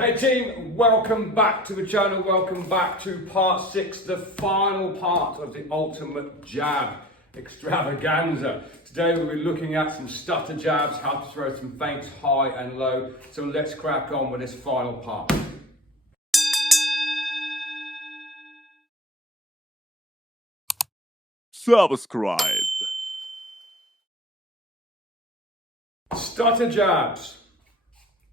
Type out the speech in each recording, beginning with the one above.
Hey team, welcome back to the channel, welcome back to part 6, the final part of the ultimate jab extravaganza. Today we'll be looking at some stutter jabs, how to throw some feints high and low. So let's crack on with this final part. Subscribe. Stutter jabs.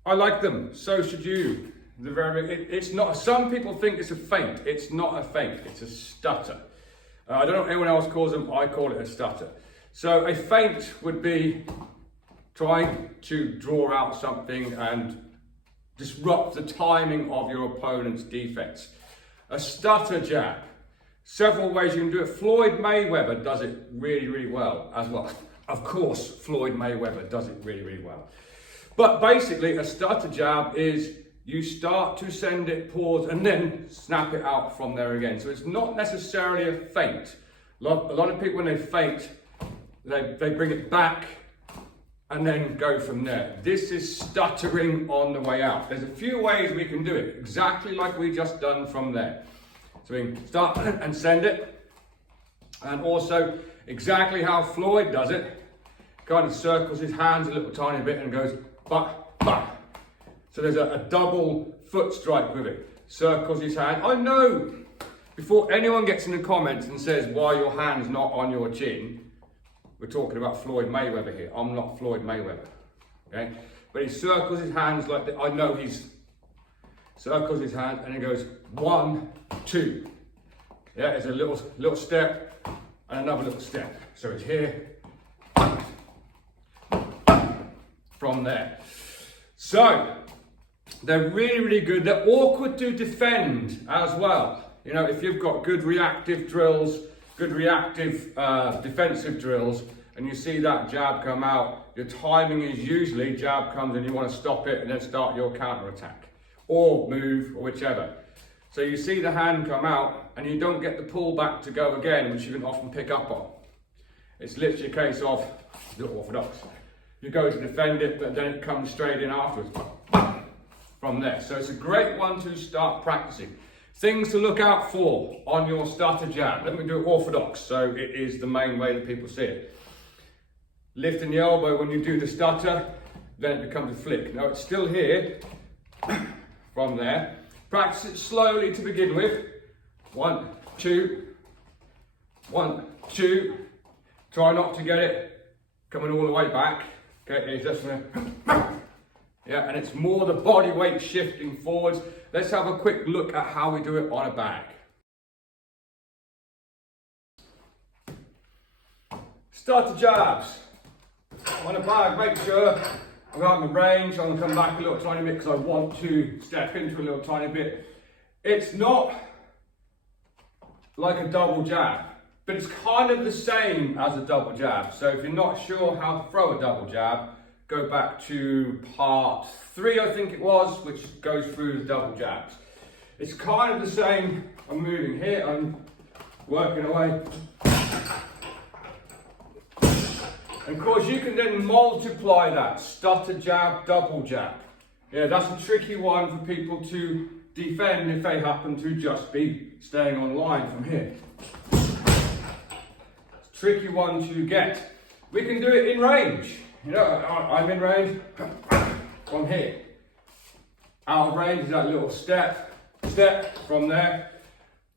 I like them, so should you. It's not, some people think it's a feint. It's not a feint, it's a stutter. I don't know what anyone else calls them, I call it a stutter. So a feint would be trying to draw out something and disrupt the timing of your opponent's defense. A stutter jab, several ways you can do it. Floyd Mayweather does it really, really well as well. Of course, Floyd Mayweather does it really, really well. But basically, a stutter jab is you start to send it, pause, and then snap it out from there again. So it's not necessarily a feint. A lot of people, when they feint, they bring it back and then go from there. This is stuttering on the way out. There's a few ways we can do it, exactly like we just done from there. So we can start and send it, and also exactly how Floyd does it, kind of circles his hands a little tiny bit and goes but, but. So there's a double foot strike with it. Circles his hand. I know, before anyone gets in the comments and says why your hand's not on your chin, we're talking about Floyd Mayweather here. I'm not Floyd Mayweather, okay? But he circles his hands like that. I know he's circles his hand and he goes 1, 2. Yeah, it's a little step and another little step. So it's here, from there. So they're really, really good. They're awkward to defend as well. You know, if you've got good reactive drills, good reactive defensive drills, and you see that jab come out, your timing is usually jab comes and you want to stop it and then start your counter attack or move or whichever. So you see the hand come out and you don't get the pull back to go again, which you can often pick up on. It's literally a case of the orthodox. You go to defend it, but then it comes straight in afterwards from there. So it's a great one to start practicing. Things to look out for on your stutter jab. Let me do it orthodox, so it is the main way that people see it. Lifting the elbow when you do the stutter, then it becomes a flick. Now it's still here from there. Practice it slowly to begin with. 1, 2, 1, 2. Try not to get it coming all the way back. Okay, it's just yeah, and it's more the body weight shifting forwards. Let's have a quick look at how we do it on a bag. Stutter jabs. On a bag, make sure I'm out of range. I'm going to come back a little tiny bit because I want to step into a little tiny bit. It's not like a double jab, but it's kind of the same as a double jab. So if you're not sure how to throw a double jab, go back to part 3, I think it was, which goes through the double jabs. It's kind of the same. I'm moving here, I'm working away. And of course you can then multiply that, stutter jab, double jab. Yeah, that's a tricky one for people to defend if they happen to just be staying on line from here. Tricky one to get. We can do it in range. You know, I'm in range from here. Out of range is that little step from there.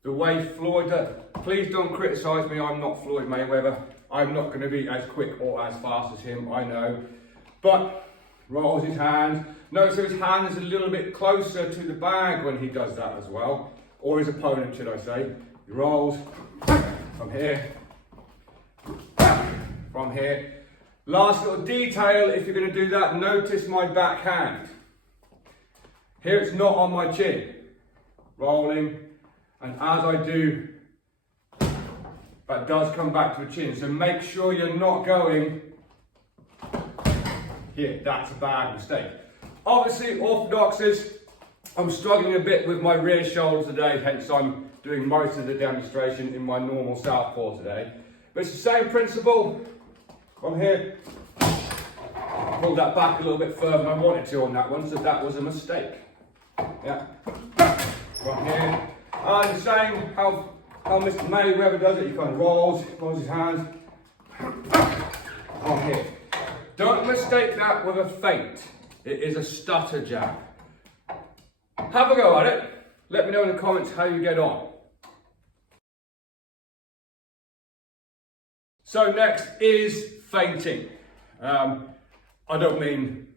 The way Floyd does. Please don't criticise me, I'm not Floyd Mayweather. I'm not going to be as quick or as fast as him, I know. But rolls his hand. Notice his hand is a little bit closer to the bag when he does that as well. Or his opponent, should I say. He rolls from here. From here. Last little detail, if you're going to do that, notice my back hand. Here it's not on my chin. Rolling, and as I do, that does come back to the chin. So make sure you're not going here. That's a bad mistake. Obviously, orthodoxes, I'm struggling a bit with my rear shoulder today, hence I'm doing most of the demonstration in my normal southpaw today. But it's the same principle. From here, pull that back a little bit further than I wanted to on that one, so that was a mistake. Yeah. From here. And the same how Mr. Mayweather does it. He kind of rolls his hands. On here. Don't mistake that with a feint. It is a stutter jab. Have a go at it. Let me know in the comments how you get on. So next is feinting. I don't mean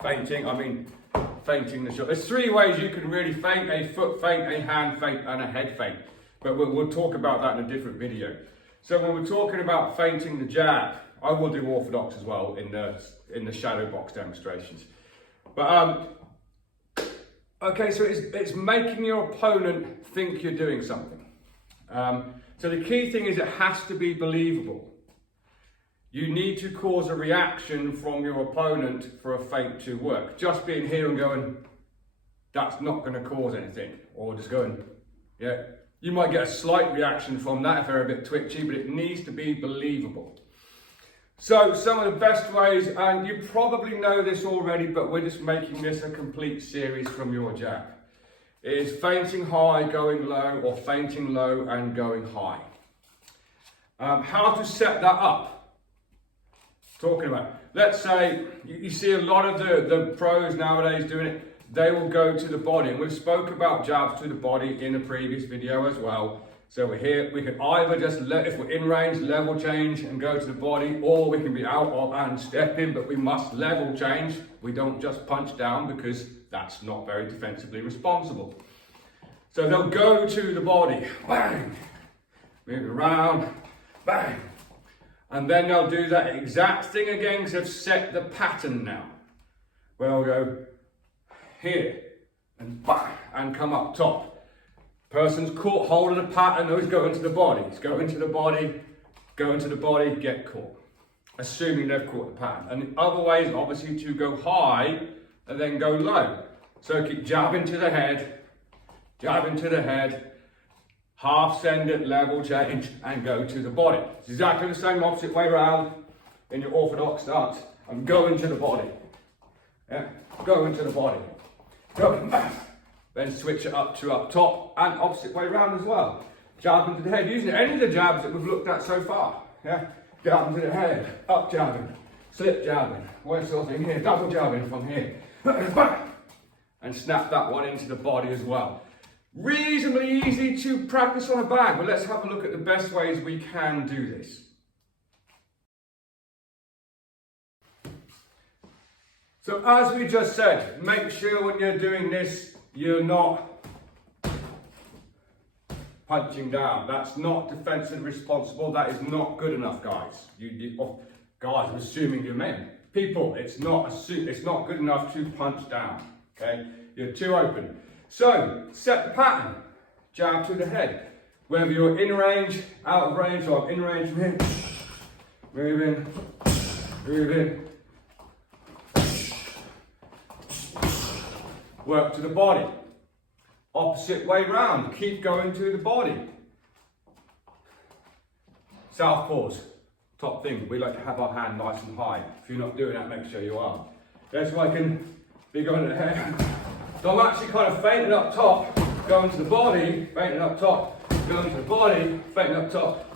feinting, I mean feinting the shot. There's three ways you can really feint: a foot feint, a hand feint, and a head feint. But we'll talk about that in a different video. So when we're talking about feinting the jab, I will do orthodox as well in the shadow box demonstrations. But okay, so it's making your opponent think you're doing something. So the key thing is it has to be believable. You need to cause a reaction from your opponent for a feint to work. Just being here and going, that's not going to cause anything. Or just going, yeah. You might get a slight reaction from that if they're a bit twitchy, but it needs to be believable. So some of the best ways, and you probably know this already, but we're just making this a complete series from your jab, is feinting high, going low, or feinting low and going high. How to set that up? Talking about, let's say you see a lot of the pros nowadays doing it. They will go to the body, and we've spoke about jabs to the body in a previous video as well. So we're here, we can either just, if we're in range, level change and go to the body, or we can be out of and step in, but we must level change. We don't just punch down because that's not very defensively responsible. So they'll go to the body, bang, move around, bang. And then they'll do that exact thing again because they've set the pattern now. Where they'll go here and bang, and come up top. Person's caught hold of the pattern, no, he's going to the body. He's going to the body, go into the body, get caught. Assuming they've caught the pattern. And the other way is obviously to go high and then go low. So keep jabbing to the head, half send it, level change, and go to the body. It's exactly the same opposite way around in your orthodox stance. I'm going to the body. Yeah, going to the body. Go back. Then switch it up to up top, and opposite way around as well. Jabbing to the head, using any of the jabs that we've looked at so far. Yeah, jabbing to the head, up jabbing, slip jabbing, one sort of thing here, double jabbing from here. And snap that one into the body as well. Reasonably easy to practice on a bag, but let's have a look at the best ways we can do this. So as we just said, make sure when you're doing this, you're not punching down. That's not defensively responsible. That is not good enough, guys. Guys, I'm assuming you're men. People, it's not good enough to punch down. Okay, you're too open. So set the pattern. Jab to the head. Whether you're in range, out of range, or in range from here. Move in, move in. Work to the body. Opposite way round. Keep going to the body. Southpaws. Top thing. We like to have our hand nice and high. If you're not doing that, make sure you are. That's why I can be going to the head. So I'm actually kind of feinting up top, going to the body, feinting up top, going to the body, feinting up top.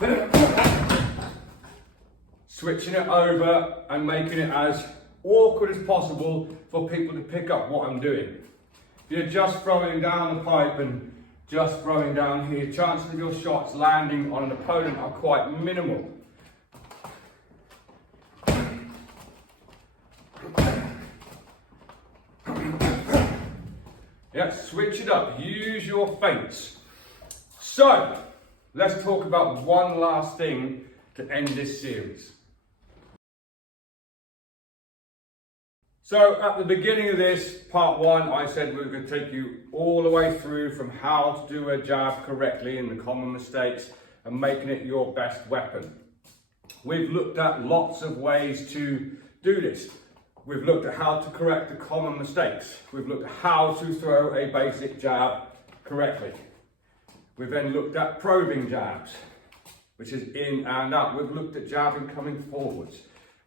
Switching it over and making it as awkward as possible for people to pick up what I'm doing. If you're just throwing down the pipe and just throwing down here, chances of your shots landing on an opponent are quite minimal. Yeah, switch it up, use your feints. So, let's talk about one last thing to end this series. So at the beginning of this, part one, I said we were going to take you all the way through from how to do a jab correctly and the common mistakes and making it your best weapon. We've looked at lots of ways to do this. We've looked at how to correct the common mistakes. We've looked at how to throw a basic jab correctly. We've then looked at probing jabs, which is in and out. We've looked at jabbing coming forwards.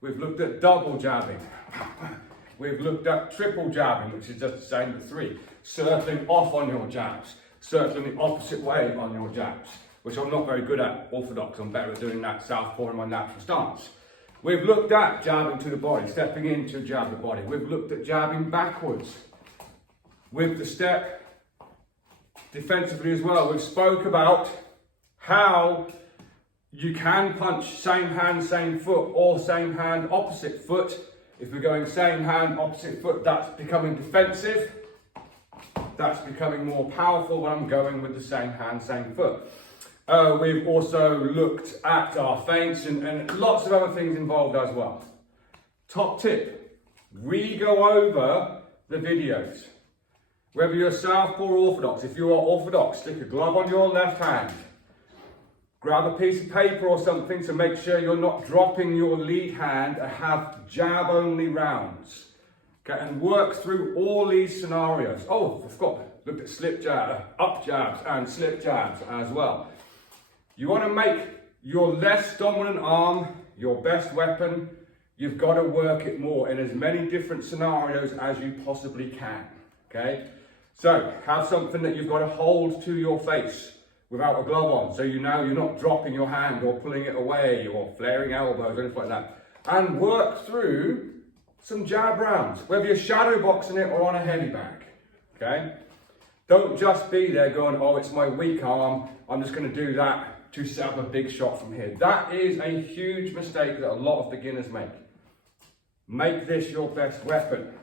We've looked at double jabbing. We've looked at triple jabbing, which is just the same as 3. Circling off on your jabs. Circling the opposite way on your jabs, which I'm not very good at orthodox. I'm better at doing that southpaw in my natural stance. We've looked at jabbing to the body, stepping in to jab the body. We've looked at jabbing backwards with the step defensively as well. We've spoke about how you can punch same hand, same foot, or same hand, opposite foot. If we're going same hand, opposite foot, that's becoming defensive. That's becoming more powerful when I'm going with the same hand, same foot. We've also looked at our feints and lots of other things involved as well. Top tip, re-go over the videos. Whether you're southpaw or orthodox, if you are orthodox, stick a glove on your left hand. Grab a piece of paper or something to make sure you're not dropping your lead hand and have jab only rounds. Okay, and work through all these scenarios. Oh, I forgot, look at slip jab, up jabs and slip jabs as well. You want to make your less dominant arm your best weapon. You've got to work it more in as many different scenarios as you possibly can. Okay, so have something that you've got to hold to your face without a glove on, so you know you're not dropping your hand or pulling it away or flaring elbows or anything like that. And work through some jab rounds, whether you're shadow boxing it or on a heavy bag. Okay, don't just be there going, oh, it's my weak arm, I'm just going to do that to set up a big shot from here. That is a huge mistake that a lot of beginners make. Make this your best weapon.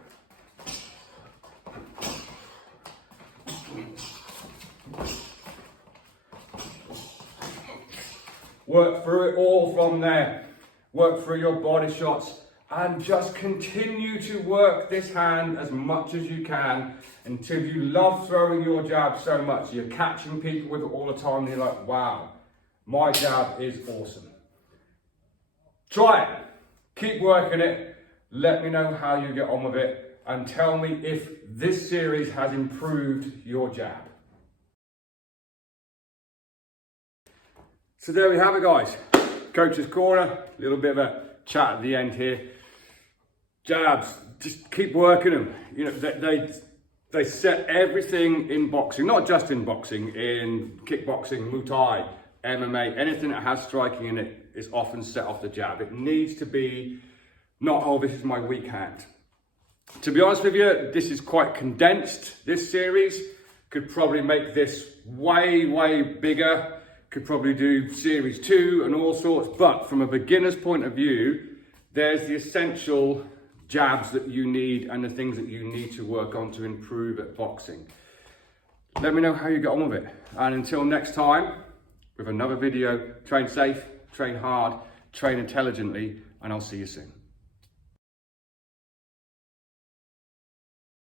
Work through it all from there. Work through your body shots and just continue to work this hand as much as you can until you love throwing your jab so much. You're catching people with it all the time and you're like, wow, my jab is awesome. Try it. Keep working it. Let me know how you get on with it and tell me if this series has improved your jab. So there we have it, guys. Coach's Corner, a little bit of a chat at the end here. Jabs, just keep working them. You know, they set everything in boxing, not just in boxing, in kickboxing, Muay Thai, MMA, anything that has striking in it is often set off the jab. It needs to be not, oh, this is my weak hand. To be honest with you, this is quite condensed, this series. Could probably make this way, way bigger. Could probably do series 2 and all sorts, but from a beginner's point of view, there's the essential jabs that you need and the things that you need to work on to improve at boxing. Let me know how you get on with it. And until next time, with another video, train safe, train hard, train intelligently, and I'll see you soon.